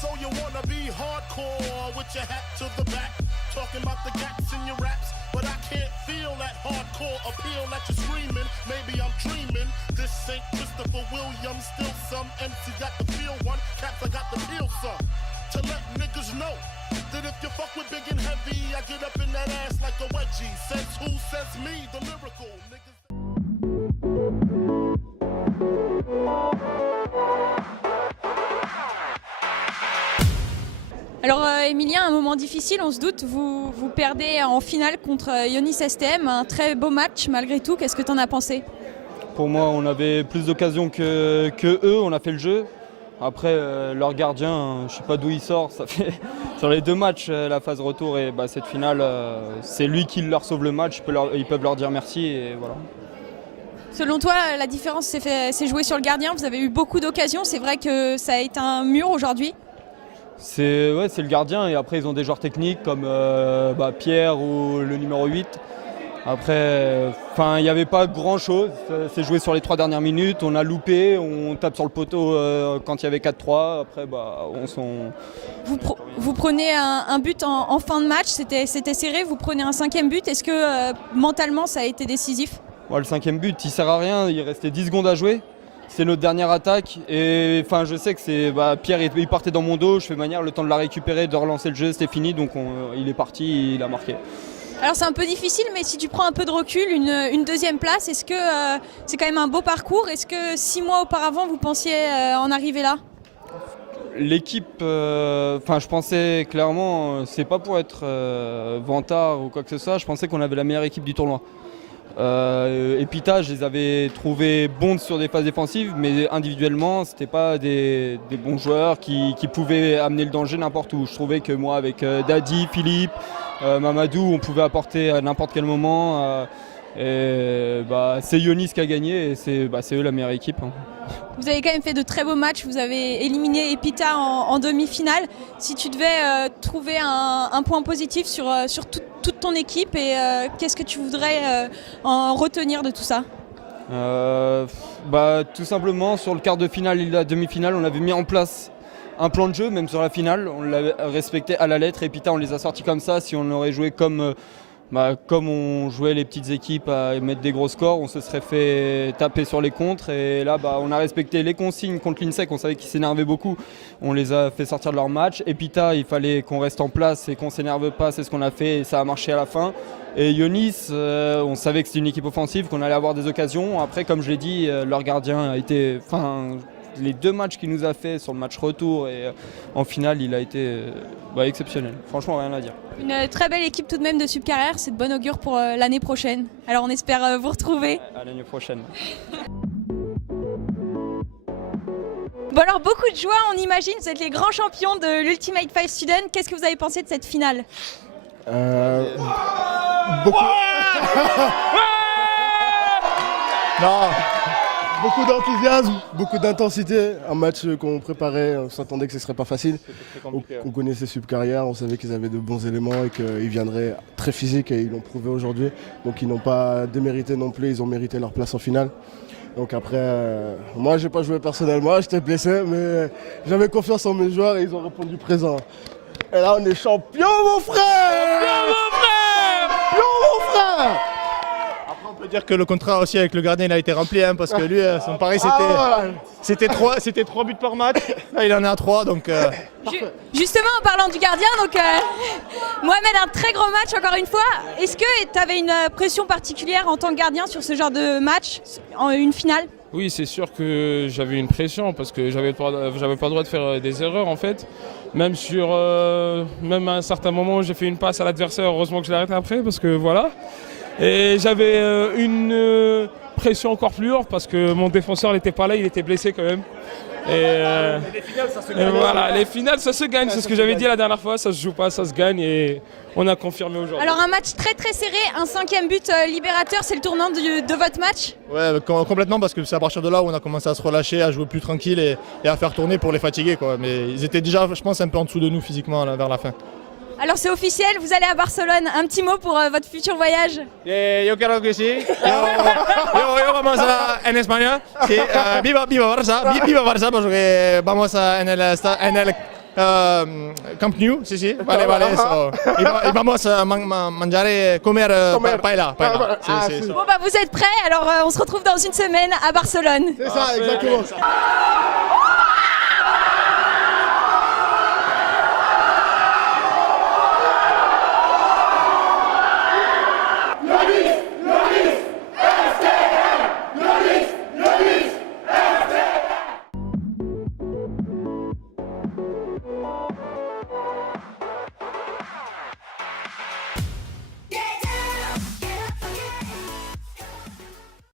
So you wanna be hardcore with your hat to the back, talking about the gaps in your raps, but I can't feel that hardcore appeal that you're screaming. Maybe I'm dreaming. This ain't Christopher Williams, still some MC got the feel one, caps I got the feel some. To let niggas know that if you fuck with big and heavy, I get up in that ass like a wedgie. Says who, says me, the lyrical niggas. Alors Emilien, un moment difficile, on se doute, vous perdez en finale contre Ionis STM, un très beau match malgré tout, qu'est-ce que tu en as pensé? Pour moi, on avait plus d'occasions que eux, on a fait le jeu. Après, leur gardien, je ne sais pas d'où il sort, ça fait sur les deux matchs, la phase retour et cette finale, c'est lui qui leur sauve le match, ils peuvent leur dire merci et voilà. Selon toi, la différence s'est jouée sur le gardien, vous avez eu beaucoup d'occasions, c'est vrai que ça a été un mur aujourd'hui? C'est le gardien et après ils ont des joueurs techniques comme Pierre ou le numéro 8. Après, il n'y avait pas grand chose, c'est joué sur les 3 dernières minutes, on a loupé, on tape sur le poteau quand il y avait 4-3, après on s'en... Vous prenez un but en fin de match, c'était serré, vous prenez un 5e but, est-ce que mentalement ça a été décisif? Le 5e but il sert à rien, il restait 10 secondes à jouer. C'est notre dernière attaque et je sais que c'est Pierre il partait dans mon dos, je fais manière le temps de la récupérer, de relancer le jeu, c'était fini donc il est parti, il a marqué. Alors c'est un peu difficile mais si tu prends un peu de recul, une 2e place, est-ce que c'est quand même un beau parcours? Est-ce que 6 mois auparavant vous pensiez en arriver là? L'équipe, je pensais clairement, c'est pas pour être vantard ou quoi que ce soit, je pensais qu'on avait la meilleure équipe du tournoi. Epita, je les avais trouvés bons sur des phases défensives, mais individuellement, c'était pas des bons joueurs qui pouvaient amener le danger n'importe où. Je trouvais que moi, avec Dadi, Philippe, Mamadou, on pouvait apporter à n'importe quel moment. C'est Ionis qui a gagné et c'est eux la meilleure équipe. Vous avez quand même fait de très beaux matchs, vous avez éliminé Epita en demi-finale. Si tu devais trouver un point positif sur toute ton équipe, et qu'est-ce que tu voudrais en retenir de tout ça? Tout simplement sur le quart de finale et la demi-finale, on avait mis en place un plan de jeu, même sur la finale, on l'a respecté à la lettre. Epita, on les a sortis comme ça. Si on aurait joué comme on jouait les petites équipes à mettre des gros scores, on se serait fait taper sur les contres. Et là, on a respecté les consignes contre l'INSEC, on savait qu'ils s'énervaient beaucoup. On les a fait sortir de leur match. Epita, il fallait qu'on reste en place et qu'on ne s'énerve pas, c'est ce qu'on a fait et ça a marché à la fin. Et Ionis, on savait que c'était une équipe offensive, qu'on allait avoir des occasions. Après, comme je l'ai dit, leur gardien a été... les 2 matchs qu'il nous a fait sur le match retour et en finale, il a été exceptionnel. Franchement, rien à dire. Une très belle équipe tout de même de Subcarrière, c'est de bon augure pour l'année prochaine. Alors on espère vous retrouver. À l'année prochaine. Bon alors beaucoup de joie, on imagine, vous êtes les grands champions de l'Ultimate 5 Student. Qu'est-ce que vous avez pensé de cette finale? Beaucoup. Non. Beaucoup d'enthousiasme, beaucoup d'intensité. Un match qu'on préparait, on s'attendait que ce ne serait pas facile. On connaissait Subcarrière, on savait qu'ils avaient de bons éléments et qu'ils viendraient très physiques et ils l'ont prouvé aujourd'hui. Donc ils n'ont pas démérité non plus, ils ont mérité leur place en finale. Donc après, moi j'ai pas joué personnellement, j'étais blessé, mais j'avais confiance en mes joueurs et ils ont répondu présent. Et là on est champion mon frère! Champion mon frère! Champion mon frère! On peut dire que le contrat aussi avec le gardien il a été rempli parce que lui son pari c'était 3 buts par match, là il en est à 3 donc Justement en parlant du gardien, donc Mohamed, un très gros match encore une fois. Est-ce que tu avais une pression particulière en tant que gardien sur ce genre de match, en une finale? Oui, c'est sûr que j'avais une pression parce que j'avais pas le droit de faire des erreurs en fait. Même à un certain moment j'ai fait une passe à l'adversaire, heureusement que je l'ai arrêté après parce que voilà. Et j'avais une pression encore plus haute parce que mon défenseur n'était pas là, il était blessé quand même. Les finales, ça se gagne. Voilà, les finales, ça se gagne, c'est ce que j'avais dit la dernière fois, ça se joue pas, ça se gagne et on a confirmé aujourd'hui. Alors un match très très serré, un 5e but libérateur, c'est le tournant de votre match? Ouais, complètement parce que c'est à partir de là où on a commencé à se relâcher, à jouer plus tranquille et à faire tourner pour les fatiguer, quoi. Mais ils étaient déjà, je pense, un peu en dessous de nous physiquement vers la fin. Alors c'est officiel, vous allez à Barcelone. Un petit mot pour votre futur voyage. Yo creo que sí. Yo vamos en España. Sí, viva Barça, porque vamos en el Camp Nou, sí, vale, so, y vamos a comer paella. Sí. Bon bah vous êtes prêts, alors on se retrouve dans une semaine à Barcelone. C'est ça, exactement.